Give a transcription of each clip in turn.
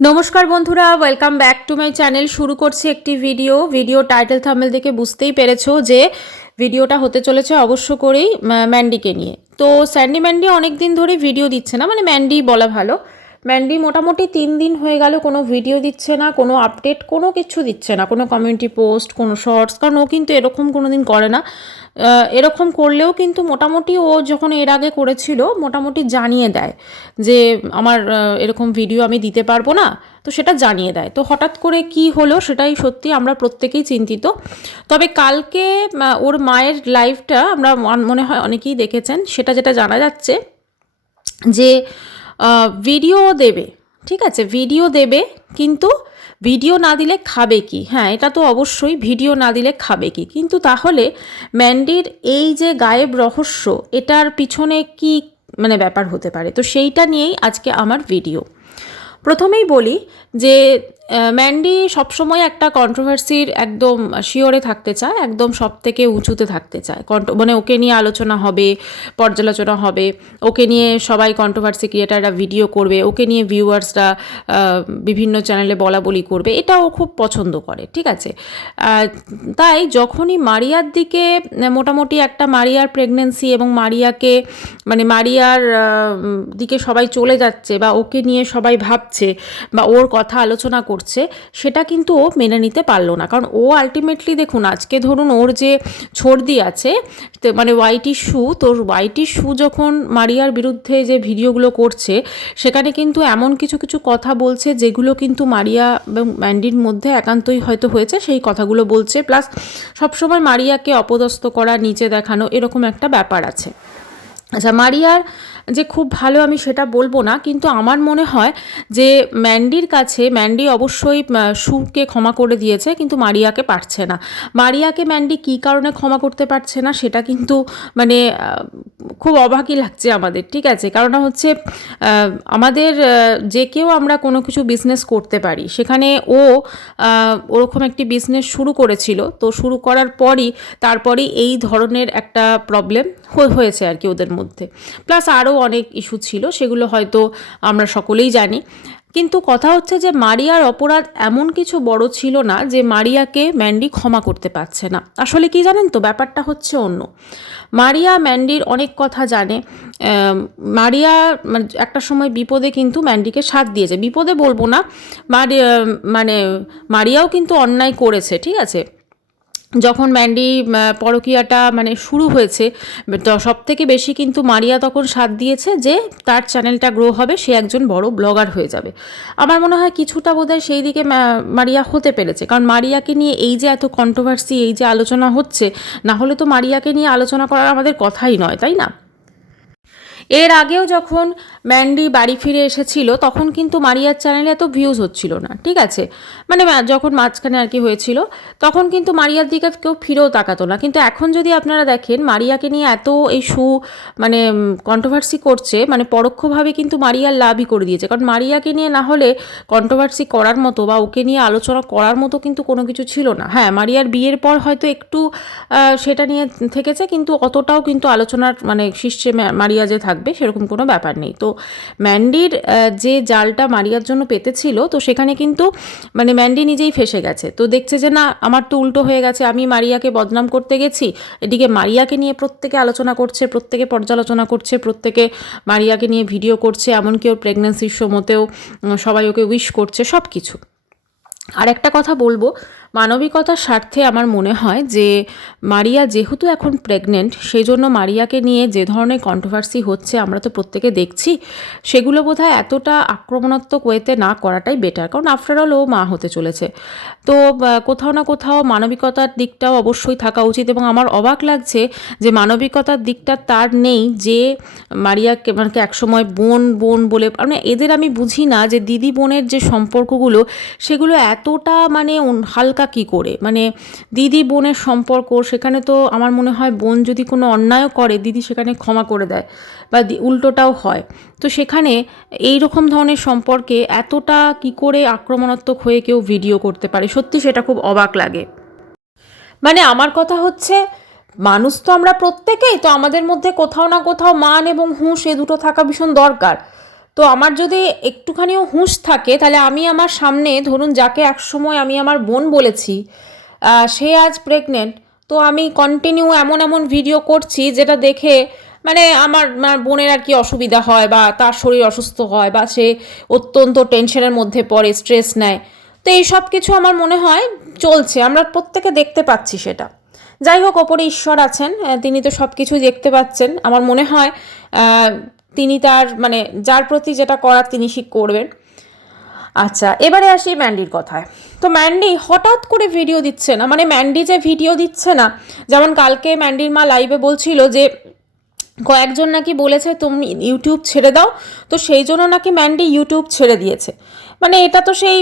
নমস্কার বন্ধুরা, welcome back to my channel. শুরু করছি একটি ভিডিও টাইটেল থাম্বনেল দেখে বুঝতেই পেরেছো যে ভিডিওটা হতে চলেছে অবশ্য করেই ম্যান্ডিকে নিয়ে। তো ম্যান্ডি অনেক দিন ধরে ভিডিও দিচ্ছে না, মানে ম্যান্ডি বলা ভালো। ম্যান্ডি মোটামুটি 3 দিন হয়ে গেল কোনো ভিডিও দিচ্ছে না, কোনো আপডেট কোনো কিছু দিচ্ছে না, কোনো কমিউনিটি পোস্ট, কোনো শর্টস। কারণ ও কিন্তু এরকম কোনো দিন করে না। এরকম করলেও কিন্তু মোটামুটি ও যখন এর আগে করেছিল মোটামুটি জানিয়ে দেয় যে আমার এরকম ভিডিও আমি দিতে পারবো না, তো সেটা জানিয়ে দেয়। তো হঠাৎ করে কি হলো সেটাই সত্যি আমরা প্রত্যেকেই চিন্তিত। তবে কালকে ওর মায়ের লাইভটা আমরা মনে হয় অনেকেই দেখেছেন। সেটা যেটা জানা যাচ্ছে যে ভিডিও দেবে, ঠিক আছে, ভিডিও দেবে, কিন্তু ভিডিও না দিলে খাবে কি? হ্যাঁ, এটা তো অবশ্যই, ভিডিও না দিলে খাবে কি। কিন্তু তাহলে ম্যান্ডির এই যে গায়েব রহস্য, এটার পিছনে কি মানে ব্যাপার হতে পারে, তো সেইটা নিয়েই আজকে আমার ভিডিও। প্রথমেই বলি যে ম্যান্ডি সবসময় একটা কন্ট্রোভার্সির একদম শিওরে থাকতে চায়, একদম সব থেকে উঁচুতে থাকতে চায়। মানে ওকে নিয়ে আলোচনা হবে, পর্যালোচনা হবে, ওকে নিয়ে সবাই কন্ট্রোভার্সি ক্রিয়েটাররা ভিডিও করবে, ওকে নিয়ে ভিউয়ার্সরা বিভিন্ন চ্যানেলে বলা বলি করবে, এটা ও খুব পছন্দ করে, ঠিক আছে। তাই যখনই মারিয়ার দিকে মোটামুটি একটা মারিয়ার প্রেগনেন্সি এবং মারিয়াকে মানে মারিয়ার দিকে সবাই চলে যাচ্ছে বা ওকে নিয়ে সবাই ভাবছে বা ওর কথা আলোচনা করছে, সেটা কিন্তু ও মেনে নিতে পারলো না। কারণ ও আলটিমেটলি দেখুন, আজকে ধরুন ওর যে ছর্দি আছে, মানে ওয়াইটি শু, তোর ওয়াইটি শু যখন মারিয়ার বিরুদ্ধে যে ভিডিওগুলো করছে, সেখানে কিন্তু এমন কিছু কিছু কথা বলছে যেগুলো কিন্তু মারিয়া এবং ম্যান্ডির মধ্যে একান্তই হয়তো হয়েছে, সেই কথাগুলো বলছে। প্লাস সবসময় মারিয়াকে অপদস্থ করা, নিচে দেখানো, এরকম একটা ব্যাপার আছে। আচ্ছা, মারিয়ার যে খুব ভালো আমি সেটা বলবো না, কিন্তু আমার মনে হয় যে ম্যান্ডির কাছে ম্যান্ডি অবশ্যই শুকে ক্ষমা করে দিয়েছে, কিন্তু মারিয়াকে পারছে না। মারিয়াকে ম্যান্ডি কী কারণে ক্ষমা করতে পারছে না সেটা কিন্তু মানে খুব অবাকই লাগছে আমাদের, ঠিক আছে। কারণ হচ্ছে আমাদের যে কেউ আমরা কোনো কিছু বিজনেস করতে পারি, সেখানে ও ওরকম একটি বিজনেস শুরু করেছিল, তো শুরু করার পরই তারপরেই এই ধরনের একটা প্রবলেম হয়েছে আর কি ওদের মধ্যে। প্লাস আরও অনেক ইস্যু ছিল, সেগুলো হয়তো আমরা সকলেই জানি। কিন্তু কথা হচ্ছে যে মারিয়ার অপরাধ এমন কিছু বড় ছিল না যে মারিয়াকে ম্যান্ডি ক্ষমা করতে পারছে না। আসলে কি জানেন তো, ব্যাপারটা হচ্ছে অন্য। মারিয়া ম্যান্ডির অনেক কথা জানে। মারিয়া একটা সময় বিপদে কিন্তু ম্যান্ডিকে সাথ দিয়েছে, বিপদে বলবো না, মানে মারিয়াও কিন্তু অন্যায় করেছে, ঠিক আছে। যখন ম্যান্ডি পরকীয়াটা মানে শুরু হয়েছে, সব থেকে বেশি কিন্তু মারিয়া তখন সাথ দিয়েছে যে তার চ্যানেলটা গ্রো হবে, সে একজন বড় ব্লগার হয়ে যাবে। আমার মনে হয় কিছুটা বোধহয় সেই দিকে মারিয়া হতে পেরেছে। কারণ মারিয়াকে নিয়ে এই যে এত কন্ট্রোভার্সি, এই যে আলোচনা হচ্ছে, না হলে তো মারিয়াকে নিয়ে আলোচনা করার আমাদের কথাই নয়, তাই না? এর আগেও যখন ম্যান্ডি বাড়ি ফিরে এসেছিল, তখন কিন্তু মারিয়ার চ্যানেলে এত ভিউজ হচ্ছিল না, ঠিক আছে। মানে যখন মাঝখানে আর কি হয়েছিল, তখন কিন্তু মারিয়ার দিকে কেউ ফিরেও তাকাতো না। কিন্তু এখন যদি আপনারা দেখেন মারিয়াকে নিয়ে এত এই মানে কন্ট্রোভার্সি করছে, মানে পরোক্ষভাবে কিন্তু মারিয়ার লাভই করে দিয়েছে। কারণ মারিয়াকে নিয়ে না হলে কন্ট্রোভার্সি করার মতো বা ওকে নিয়ে আলোচনা করার মতো কিন্তু কোনো কিছু ছিল না। হ্যাঁ, মারিয়ার বিয়ের পর হয়তো একটু সেটা নিয়ে থেকেছে, কিন্তু অতটাও কিন্তু আলোচনার মানে শীর্ষে মারিয়া যে থাকবে সেরকম কোনো ব্যাপার নেই। তো ম্যান্ডির যে জালটা মারিয়ার জন্য পেতেছিল, তো সেখানে কিন্তু মানে ম্যান্ডি নিজেই ফেসে গেছে। তো দেখছে যে না, আমার তো উল্টো হয়ে গেছে, আমি মারিয়াকে বদনাম করতে গেছি, এদিকে মারিয়াকে নিয়ে প্রত্যেকে আলোচনা করছে, প্রত্যেকে পর্যালোচনা করছে, প্রত্যেকে মারিয়াকে নিয়ে ভিডিও করছে, এমনকি ওর প্রেগনেন্সির সময়তেও সবাই ওকে উইশ করছে, সব কিছু। আর একটা কথা বলবো, মানবিকতার স্বার্থে আমার মনে হয় যে মারিয়া যেহেতু এখন প্রেগনেন্ট, সেই জন্য মারিয়াকে নিয়ে যে ধরনের কন্ট্রোভার্সি হচ্ছে আমরা তো প্রত্যেকে দেখছি, সেগুলো বোধহয় এতটা আক্রমণাত্মক ওয়েতে না করাটাই বেটার। কারণ আফটারঅল ও মা হতে চলেছে। তো কোথাও না কোথাও মানবিকতার দিকটাও অবশ্যই থাকা উচিত। এবং আমার অবাক লাগছে যে মানবিকতার দিকটা তার নেই, যে মারিয়াকে মানে একসময় বোন বোন বলে, মানে এদের আমি বুঝি না যে দিদি বোনের যে সম্পর্কগুলো, সেগুলো এতটা মানে হালকা কি করে, মানে দিদি বোনের সম্পর্ক, সেখানে তো আমার মনে হয় বোন যদি কোনো অন্যায় করে দিদি সেখানে ক্ষমা করে দেয় বা উল্টোটাও হয়। তো সেখানে এই রকম ধরনের সম্পর্কে এতটা কি করে আক্রমণাত্মক হয়ে কেউ ভিডিও করতে পারে, সত্যি সেটা খুব অবাক লাগে। মানে আমার কথা হচ্ছে, মানুষ তো আমরা প্রত্যেকেই, তো আমাদের মধ্যে কোথাও না কোথাও মান এবং হুঁশ এ দুটো থাকা ভীষণ দরকার। তো আমার যদি একটুখানিও হুঁশ থাকে তাহলে আমি আমার সামনে ধরুন যাকে একসময় আমি আমার বোন বলেছি সে আজ প্রেগনেন্ট, তো আমি কন্টিনিউ এমন এমন ভিডিও করছি যেটা দেখে মানে আমার বোনের আর কি অসুবিধা হয় বা তার শরীর অসুস্থ হয় বা সে অত্যন্ত টেনশনের মধ্যে পড়ে, স্ট্রেস নেয়। তো এই সব কিছু আমার মনে হয় চলছে, আমরা প্রত্যেকে দেখতে পাচ্ছি সেটা। যাই হোক, ওপরে ঈশ্বর আছেন, তিনি তো সব কিছুই দেখতে পাচ্ছেন। আমার মনে হয় তিনি তার মানে যার প্রতি যেটা করার তিনি ঠিক করবেন। আচ্ছা, এবারে আসি ম্যান্ডির কথায়। তো ম্যান্ডি হঠাৎ করে ভিডিও দিচ্ছে না, মানে ম্যান্ডি যে ভিডিও দিচ্ছে না, যেমন কালকে ম্যান্ডির মা লাইভে বলছিল যে কয়েকজন নাকি বলেছে তুমি ইউটিউব ছেড়ে দাও, তো সেই জন্য নাকি ম্যান্ডি ইউটিউব ছেড়ে দিয়েছে। মানে এটা তো সেই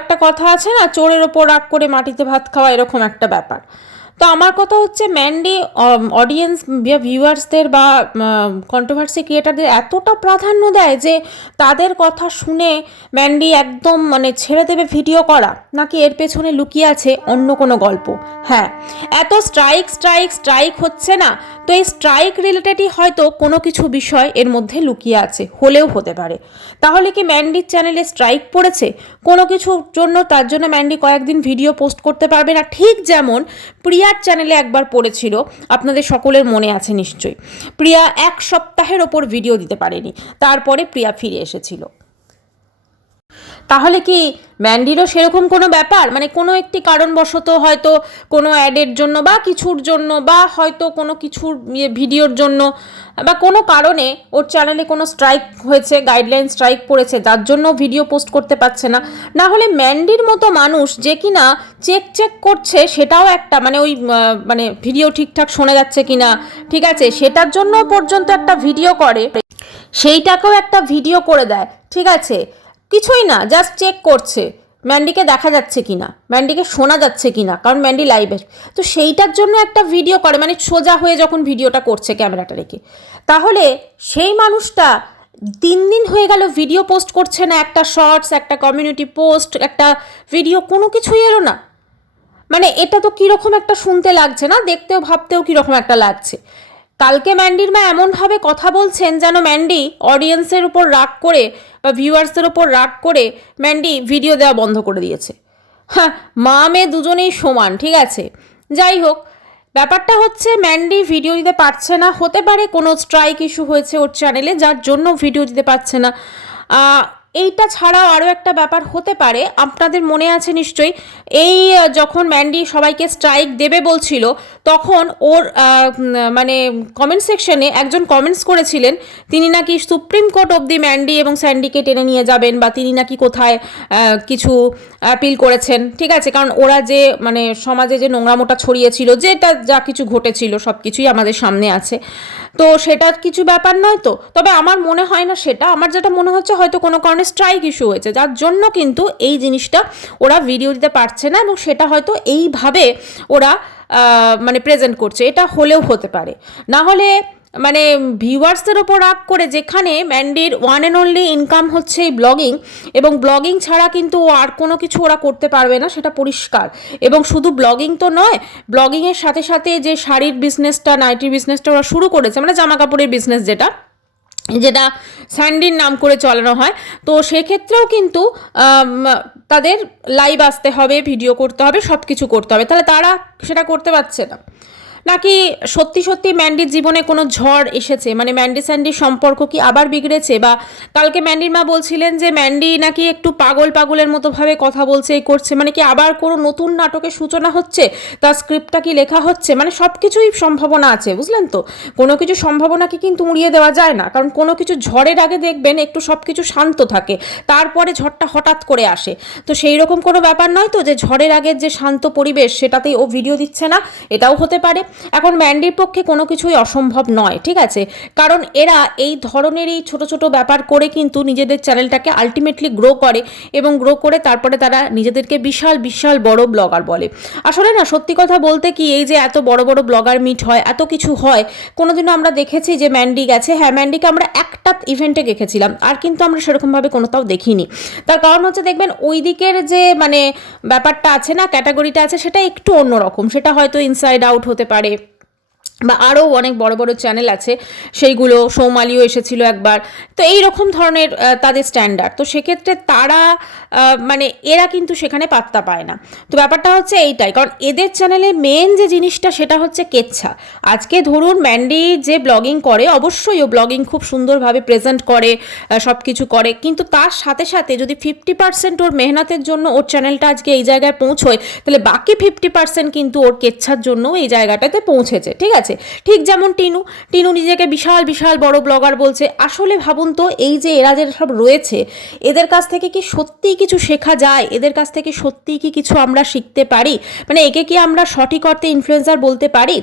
একটা কথা আছে না, চোরের ওপর রাগ করে মাটিতে ভাত খাওয়া, এরকম একটা ব্যাপার। তো আমার কথা হচ্ছে ম্যান্ডি অডিয়েন্স বা ভিউয়ার্সদের বা কন্ট্রোভার্সি ক্রিয়েটারদের এতটা প্রাধান্য দেয় যে তাদের কথা শুনে ম্যান্ডি একদম মানে ছেড়ে দেবে ভিডিও করা, নাকি এর পেছনে লুকিয়ে আছে অন্য কোনো গল্প? হ্যাঁ, এত স্ট্রাইক স্ট্রাইক স্ট্রাইক হচ্ছে না, তো এই স্ট্রাইক রিলেটেডই হয়তো কোনো কিছু বিষয় এর মধ্যে লুকিয়ে আছে, হলেও হতে পারে। তাহলে কি ম্যান্ডির চ্যানেলে স্ট্রাইক পড়েছে কোনো কিছুর জন্য? তার জন্য ম্যান্ডি কয়েকদিন ভিডিও পোস্ট করতে পারবে না, ঠিক যেমন প্রিয়ার চ্যানেলে একবার পড়েছিল, আপনাদের সকলের মনে আছে নিশ্চয়ই। প্রিয়া 1 সপ্তাহের ওপর ভিডিও দিতে পারেনি, তারপরে প্রিয়া ফিরে এসেছিল। তাহলে কি ম্যান্ডিরও সেরকম কোনো ব্যাপার, মানে কোনো একটি কারণবশত হয়তো কোনো অ্যাডের জন্য বা কিছুর জন্য বা হয়তো কোনো কিছুর ভিডিওর জন্য বা কোনো কারণে ওর চ্যানেলে কোনো স্ট্রাইক হয়েছে, গাইডলাইন স্ট্রাইক পড়েছে, যার জন্য ভিডিও পোস্ট করতে পারছে না? না হলে ম্যান্ডির মতো মানুষ যে কিনা চেক করছে, সেটাও একটা মানে ওই মানে ভিডিও ঠিকঠাক শোনা যাচ্ছে কিনা, ঠিক আছে, সেটার জন্য পর্যন্ত একটা ভিডিও করে, সেইটাকেও একটা ভিডিও করে দেয়, ঠিক আছে, কিছুই না, জাস্ট চেক করছে ম্যান্ডিকে দেখা যাচ্ছে কিনা, ম্যান্ডিকে শোনা যাচ্ছে কিনা, কারণ ম্যান্ডি লাইভে, তো সেইটার জন্য একটা ভিডিও করে, মানে সোজা হয়ে যখন ভিডিওটা করছে ক্যামেরাটা রেখে। তাহলে সেই মানুষটা 3 দিন হয়ে গেল ভিডিও পোস্ট করছে না, একটা শর্টস, একটা কমিউনিটি পোস্ট, একটা ভিডিও, কোনো কিছুই এলো না। মানে এটা তো কীরকম একটা শুনতে লাগছে না, দেখতেও ভাবতেও কীরকম একটা লাগছে। কালকে ম্যান্ডির মা এমনভাবে কথা বলছেন যেন ম্যান্ডি অডিয়েন্সের উপর রাগ করে বা ভিউয়ার্সের উপর রাগ করে ম্যান্ডি ভিডিও দেওয়া বন্ধ করে দিয়েছে। হ্যাঁ, মা মেয়ে দুজনেই সমান, ঠিক আছে। যাই হোক, ব্যাপারটা হচ্ছে ম্যান্ডি ভিডিও দিতে পারছে না, হতে পারে কোনো স্ট্রাইক ইস্যু হয়েছে ওর চ্যানেলে যার জন্য ভিডিও দিতে পারছে না। এইটা ছাড়াও আরও একটা ব্যাপার হতে পারে, আপনাদের মনে আছে নিশ্চয়ই, এই যখন ম্যান্ডি সবাইকে স্ট্রাইক দেবে বলছিল, তখন ওর মানে কমেন্ট সেকশনে একজন কমেন্টস করেছিলেন তিনি নাকি সুপ্রিম কোর্ট অবধি ম্যান্ডি এবং স্যান্ডিকে টেনে নিয়ে যাবেন, বা তিনি নাকি কোথায় কিছু অ্যাপিল করেছেন, ঠিক আছে, কারণ ওরা যে মানে সমাজে যে নোংরামোটা ছড়িয়েছিল, যেটা যা কিছু ঘটেছিল সব কিছুই আমাদের সামনে আছে, তো সেটা কিছু ব্যাপার নয়। তো তবে আমার মনে হয় না সেটা, আমার যেটা মনে হচ্ছে হয়তো কোনো কারণে স্ট্রাইক ইস্যু হয়েছে, যার জন্য কিন্তু এই জিনিসটা ওরা ভিডিও দিতে পারছে না, এবং সেটা হয়তো এইভাবে ওরা মানে প্রেজেন্ট করছে, এটা হলেও হতে পারে। না হলে মানে ভিউয়ার্সদের ওপর রাগ করে, যেখানে ম্যান্ডির ওয়ান অ্যান্ড অনলি ইনকাম হচ্ছে এই ব্লগিং, এবং ব্লগিং ছাড়া কিন্তু আর কোনো কিছু ওরা করতে পারবে না, সেটা পরিষ্কার। এবং শুধু ব্লগিং তো নয়, ব্লগিংয়ের সাথে সাথে যে শাড়ির বিজনেসটা, নাইটির বিজনেসটা ওরা শুরু করেছে, মানে জামা কাপড়ের বিজনেস, যেটা স্যান্ডির নাম করে চালানো হয়, তো সেক্ষেত্রেও কিন্তু তাদের লাইভ আসতে হবে, ভিডিও করতে হবে, সব কিছু করতে হবে। তাহলে তারা সেটা করতে পারছে না, নাকি সত্যি সত্যি ম্যান্ডির জীবনে কোনো ঝড় এসেছে, মানে ম্যান্ডি স্যান্ডির সম্পর্ক কি আবার বিগড়েছে? বা কালকে ম্যান্ডির মা বলছিলেন যে ম্যান্ডি নাকি একটু পাগলের মতোভাবে কথা বলছে, এই করছে, মানে কি আবার কোনো নতুন নাটকের সূচনা হচ্ছে, তার স্ক্রিপ্টটা কি লেখা হচ্ছে, মানে সব কিছুই সম্ভাবনা আছে, বুঝলেন তো। কোনো কিছু সম্ভাবনাকে কিন্তু উড়িয়ে দেওয়া যায় না, কারণ কোনো কিছু ঝড়ের আগে দেখবেন একটু সব কিছু শান্ত থাকে, তারপরে ঝড়টা হঠাৎ করে আসে। তো সেই রকম কোনো ব্যাপার নয় তো যে ঝড়ের আগের যে শান্ত পরিবেশ সেটাতেই ও ভিডিও দিচ্ছে না, এটাও হতে পারে। এখন ম্যান্ডির পক্ষে কোনো কিছুই অসম্ভব নয়, ঠিক আছে, কারণ এরা এই ধরনেরই ছোট ছোট ব্যাপার করে কিন্তু নিজেদের চ্যানেলটাকে আলটিমেটলি গ্রো করে, এবং গ্রো করে তারপরে তারা নিজেদেরকে বিশাল বিশাল বড় ব্লগার বলে। আসলে না, সত্যি কথা বলতে কি, এই যে এত বড় বড় ব্লগার মিট হয়, এত কিছু হয়, কোনোদিনও আমরা দেখেছি যে ম্যান্ডি গেছে? হ্যাঁ, ম্যান্ডিকে আমরা একটা ইভেন্টে দেখেছিলাম, আর কিন্তু আমরা সেরকমভাবে কোনোটাও দেখিনি। তার কারণ হচ্ছে দেখবেন ওই দিকের যে মানে ব্যাপারটা আছে না, ক্যাটাগরিটা আছে, সেটা একটু অন্যরকম, সেটা হয়তো ইনসাইড আউট হতে পারে, বা আরও অনেক বড় বড় চ্যানেল আছে, সেইগুলো, সৌমালিও এসেছিল একবার। তো এই রকম ধরনের তাদের স্ট্যান্ডার্ড, তো সেক্ষেত্রে তারা মানে এরা কিন্তু সেখানে পাত্তা পায় না। তো ব্যাপারটা হচ্ছে এইটাই, কারণ এদের চ্যানেলে মেন যে জিনিসটা সেটা হচ্ছে কেচ্ছা। আজকে ধরুন ম্যান্ডি যে ব্লগিং করে, অবশ্যই ও ব্লগিং খুব সুন্দরভাবে প্রেজেন্ট করে, সব কিছু করে, কিন্তু তার সাথে সাথে যদি 50% ওর মেহনতের জন্য ওর চ্যানেলটা আজকে এই জায়গায় পৌঁছয়, তাহলে বাকি 50% কিন্তু ওর কেচ্ছার জন্য এই জায়গাটাতে পৌঁছেছে, ঠিক আছে। ঠিক যেমন টিনু, টিনু নিজেকে বিশাল বিশাল বড় ব্লগার বলছে। আসলে ভাবুন তো, এই যে এরা যে সব রয়েছে, এদের কাছ থেকে কি সত্যিই কিছু শেখা যায়? এদের কাছ থেকে সত্যিই কি কিছু আমরা শিখতে পারি? মানে একে কি আমরা সঠিক অর্থে ইনফ্লুয়েন্সার বলতে পারি?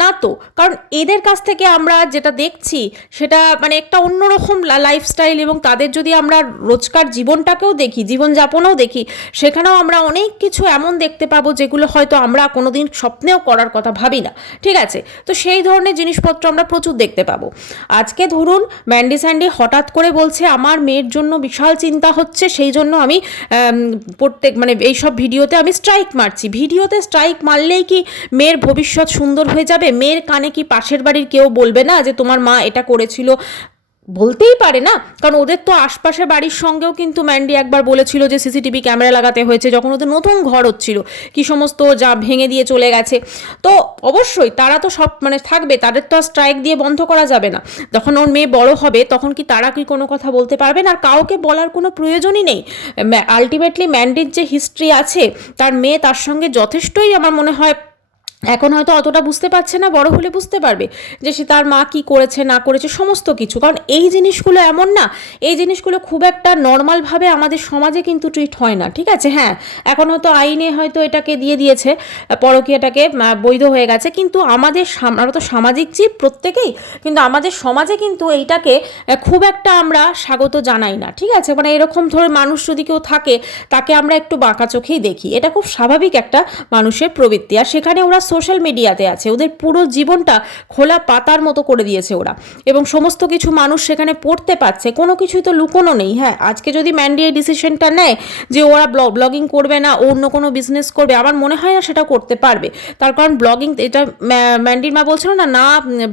না তো, কারণ এদের কাছ থেকে আমরা যেটা দেখছি সেটা মানে একটা অন্যরকম লাইফস্টাইল, এবং তাদের যদি আমরা রোজকার জীবনটাকেও দেখি, জীবনযাপনেও দেখি, সেখানেও আমরা অনেক কিছু এমন দেখতে পাবো যেগুলো হয়তো আমরা কোনোদিন স্বপ্নেও করার কথা ভাবি না, ঠিক আছে। তো সেই ধরনের জিনিসপত্র আমরা প্রচুর দেখতে পাবো। আজকে ধরুন ম্যান্ডি স্যান্ডি হঠাৎ করে বলছে আমার মেয়ের জন্য বিশাল চিন্তা হচ্ছে, সেই জন্য আমি প্রত্যেক মানে এইসব ভিডিওতে আমি স্ট্রাইক মারছি। ভিডিওতে স্ট্রাইক মারলেই কি মেয়ের ভবিষ্যৎ সুন্দর হয়ে যাবে? মেয়ের কানে কি পাশের বাড়ির কেউ বলবে না যে তোমার মা এটা করেছিল? বলতেই পারে না, কারণ ওদের তো আশপাশের বাড়ির সঙ্গেও কিন্তু ম্যান্ডি একবার বলেছিল যে সিসিটিভি ক্যামেরা লাগাতে হয়েছে, যখন ওদের নতুন ঘর হচ্ছিল, কি সমস্ত যা ভেঙে দিয়ে চলে গেছে। তো অবশ্যই তারা তো সব মানে থাকবে, তাদের তো আর স্ট্রাইক দিয়ে বন্ধ করা যাবে না। যখন ওর মেয়ে বড় হবে তখন কি তারা কি কোনো কথা বলতে পারবে না? আর কাউকে বলার কোনো প্রয়োজনই নেই। আলটিমেটলি ম্যান্ডির যে হিস্ট্রি আছে, তার মেয়ে তার সঙ্গে যথেষ্টই আমার মনে হয় এখন হয়তো অতটা বুঝতে পারছে না, বড় হলে বুঝতে পারবে যে সে তার মা কি করেছে না করেছে সমস্ত কিছু। কারণ এই জিনিসগুলো এমন না, এই জিনিসগুলো খুব একটা নর্মালভাবে আমাদের সমাজে কিন্তু ট্রিট হয় না, ঠিক আছে। হ্যাঁ, এখন হয়তো আইনে হয়তো এটাকে দিয়ে দিয়েছে, পরকীয়াটাকে বৈধ হয়ে গেছে, কিন্তু আমাদের আমরা তো সামাজিক জীব প্রত্যেকেই, কিন্তু আমাদের সমাজে কিন্তু এইটাকে খুব একটা আমরা স্বাগত জানাই না, ঠিক আছে। মানে এরকম ধরে মানুষ যদি কেউ থাকে, তাকে আমরা একটু বাঁকা চোখেই দেখি, এটা খুব স্বাভাবিক একটা মানুষের প্রবৃত্তি। আর সেখানে ওরা সোশ্যাল মিডিয়াতে আছে, ওদের পুরো জীবনটা খোলা পাতার মতো করে দিয়েছে ওরা, এবং সমস্ত কিছু মানুষ সেখানে পড়তে পাচ্ছে, কোনো কিছুই তো লুকোনো নেই। হ্যাঁ, আজকে যদি ম্যান্ডি এই ডিসিশনটা নেয় যে ওরা ব্লগিং করবে না, অন্য কোনো বিজনেস করবে, আমার মনে হয় না সেটা করতে পারবে। তার কারণ ব্লগিং, এটা ম্যান্ডির মা বলছিল না, না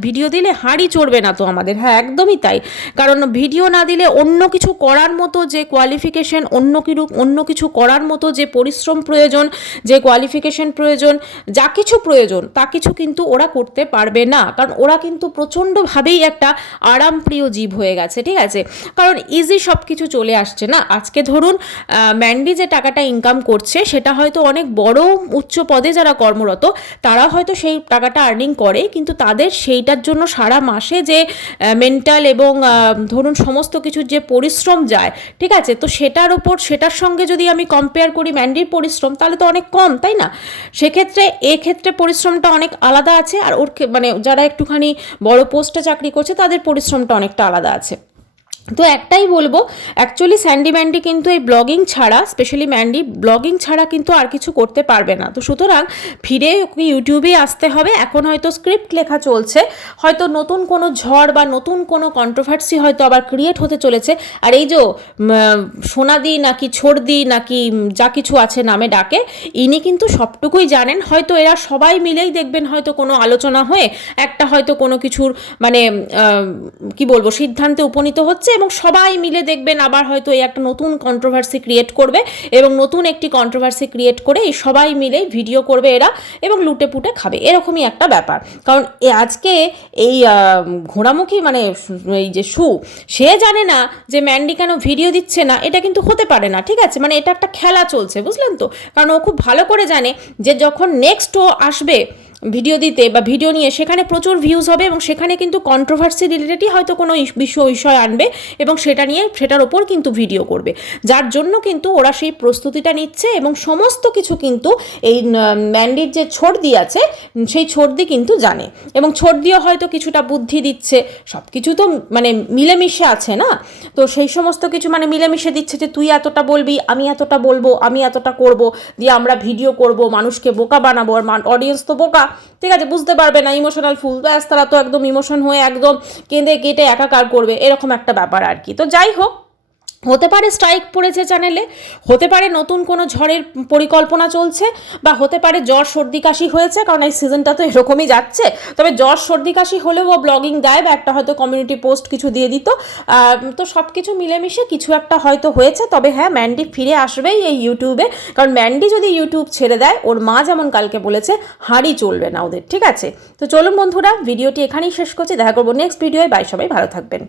ভিডিও দিলে হাঁড়ি চড়বে না তো আমাদের। হ্যাঁ, একদমই তাই। কারণ ভিডিও না দিলে অন্য কিছু করার মতো যে কোয়ালিফিকেশন, অন্য কিছু করার মতো যে পরিশ্রম প্রয়োজন, যে কোয়ালিফিকেশন প্রয়োজন, যা কিছু প্রয়োজন, তা কিছু কিন্তু ওরা করতে পারবে না। কারণ ওরা কিন্তু প্রচণ্ডভাবেই একটা আরামপ্রিয় জীব হয়ে গেছে, ঠিক আছে। কারণ ইজি সব কিছু চলে আসছে না। আজকে ধরুন ম্যান্ডি যে টাকাটা ইনকাম করছে, সেটা হয়তো অনেক বড় উচ্চ পদে যারা কর্মরত, তারা হয়তো সেই টাকাটা আর্নিং করে, কিন্তু তাদের সেইটার জন্য সারা মাসে যে মেন্টাল এবং ধরুন সমস্ত কিছুর যে পরিশ্রম যায়, ঠিক আছে, তো সেটার সঙ্গে যদি আমি কম্পেয়ার করি ম্যান্ডির পরিশ্রম, তাহলে তো অনেক কম, তাই না? সেক্ষেত্রে এক্ষেত্রে পরিশ্রমটা অনেক আলাদা আছে, আর ওর মানে যারা একটুখানি বড় পোস্টে চাকরি করছে তাদের পরিশ্রমটা অনেকটা আলাদা আছে। তো একটাই বলবো, অ্যাকচুয়ালি স্যান্ডি ম্যান্ডি কিন্তু এই ব্লগিং ছাড়া, স্পেশালি ম্যান্ডি ব্লগিং ছাড়া কিন্তু আর কিছু করতে পারবে না। তো সুতরাং ফিরে ইউটিউবেই আসতে হবে। এখন হয়তো স্ক্রিপ্ট লেখা চলছে, হয়তো নতুন কোনো ঝড় বা নতুন কোনো কন্ট্রোভার্সি হয়তো আবার ক্রিয়েট হতে চলেছে। আর এই যে সোনাদি নাকি ছোড়দি নাকি যা কিছু আছে নামে ডাকে, ইনি কিন্তু সবটুকুই জানেন। হয়তো এরা সবাই মিলেই দেখবেন হয়তো কোনো আলোচনা হয়ে একটা হয়তো কোনো কিছুর মানে কি বলবো সিদ্ধান্তে উপনীত হচ্ছে, এবং সবাই মিলে দেখবেন আবার হয়তো এই একটা নতুন কন্ট্রোভার্সি ক্রিয়েট করবে, এবং নতুন একটি কন্ট্রোভার্সি ক্রিয়েট করে এই সবাই মিলে ভিডিও করবে এরা, এবং লুটে পুটে খাবে, এরকমই একটা ব্যাপার। কারণ আজকে এই ঘোড়ামুখী মানে এই যে সে জানে না যে ম্যান্ডি কেন ভিডিও দিচ্ছে না, এটা কিন্তু হতে পারে না, ঠিক আছে। মানে এটা একটা খেলা চলছে, বুঝলেন তো। কারণ ও খুব ভালো করে জানে যে যখন নেক্সট ও আসবে ভিডিও দিতে বা ভিডিও নিয়ে, সেখানে প্রচুর ভিউজ হবে, এবং সেখানে কিন্তু কন্ট্রোভার্সি রিলেটেডই হয়তো কোনো বিষয় আনবে, এবং সেটার ওপর কিন্তু ভিডিও করবে, যার জন্য কিন্তু ওরা সেই প্রস্তুতিটা নিচ্ছে। এবং সমস্ত কিছু কিন্তু এই ম্যান্ডির যে ছোড়দি আছে, সেই ছোড়দি কিন্তু জানে, এবং ছোড়দিও হয়তো কিছুটা বুদ্ধি দিচ্ছে। সব কিছু তো মানে মিলেমিশে আছে না, তো সেই সমস্ত কিছু মানে মিলেমিশে দিচ্ছে যে তুই এতটা বলবি, আমি এতটা বলবো, আমি এতটা করব, দিয়ে আমরা ভিডিও করব, মানুষকে বোকা বানাবো। আর অডিয়েন্স তো বোকা, ঠিক আছে, বুঝতে পারবে না, ইমোশনাল ফুল, ব্যাস তারা তো একদম ইমোশন হয়ে একদম কেঁদে কেটে একাকার করবে, এরকম একটা ব্যাপার আর কি। তো যাই হোক, হতে পারে স্ট্রাইক পড়েছে চ্যানেলে, হতে পারে নতুন কোনো ঝড়ের পরিকল্পনা চলছে, বা হতে পারে জ্বর সর্দি কাশি হয়েছে, কারণ এই সিজনটা তো এরকমই যাচ্ছে। তবে জ্বর সর্দি কাশি হলেও ও ব্লগিং দেয় বা একটা হয়তো কমিউনিটি পোস্ট কিছু দিয়ে দিত। তো সব কিছু মিলেমিশে কিছু একটা হয়তো হয়েছে। তবে হ্যাঁ, ম্যান্ডি ফিরে আসবেই এই ইউটিউবে, কারণ ম্যান্ডি যদি ইউটিউব ছেড়ে দেয়, ওর মা যেমন কালকে বলেছে, হাঁড়ি চলবে না ওদের, ঠিক আছে? তো চলুন বন্ধুরা, ভিডিওটি এখানেই শেষ করছি, দেখা করবো নেক্সট ভিডিওয়। বাই, সবাই ভালো থাকবেন।